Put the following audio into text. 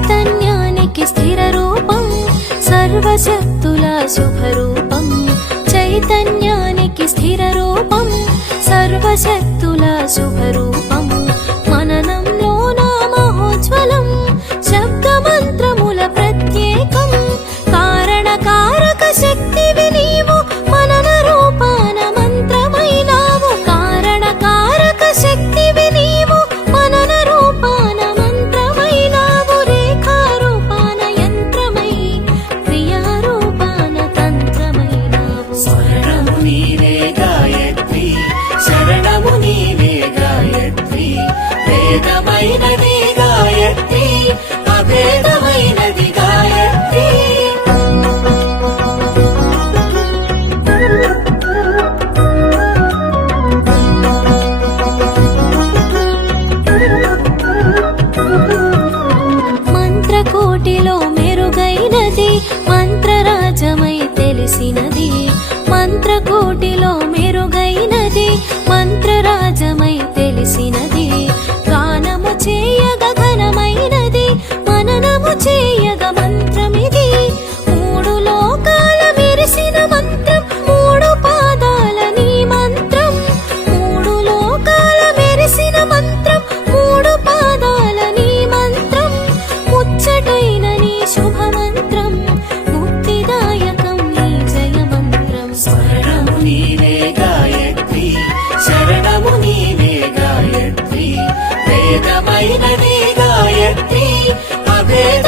చైతన్యానికి స్థిర రూపం సర్వశక్తుల శుభరూపం చైతన్యానికి స్థిర రూపం సర్వశక్తుల శుభరూపం మననంలో నా మహోజ్వలం శబ్దమంత్రముల ప్రత్యేకం కారణకారక శక్తివి నీవు మనన రూపాన మంత్రమైనావు కారణకారక శక్తివి నీవు మనన రూపాన మంత్రమైనావు రేఖా రూపాన యంత్రమై క్రియా రూపాన తంత్రమైనావు శరణము నీవే గాయత్రి శరణము నీవే గాయత్రి వేదమైనది గాయత్రి అభేదమైనది గాయత్రి మంత్రకోటిలో మెరుగైనది మంత్రరాజమై తెలిసినది మంత్రకోటిలో మెరుగైనది మంత్రరాజమై తెలిసినది గానము చేయగ ఘనమైనది మననము చేయగ మంత్రమిది మూడు లోకాల మెరిసిన మంత్రం మూడు పాదాల నీ మంత్రం మూడు లోకాల మెరిసిన మంత్రం మూడు పాదాల నీ మంత్రం ముచ్చటైన నీ శుభమంత్రం ముక్తిదాయకం నీ జయ మంత్రం శరణము నీవే గాయత్రి శరణము నీవే గాయత్రి వేదమైనది గాయత్రి అభేద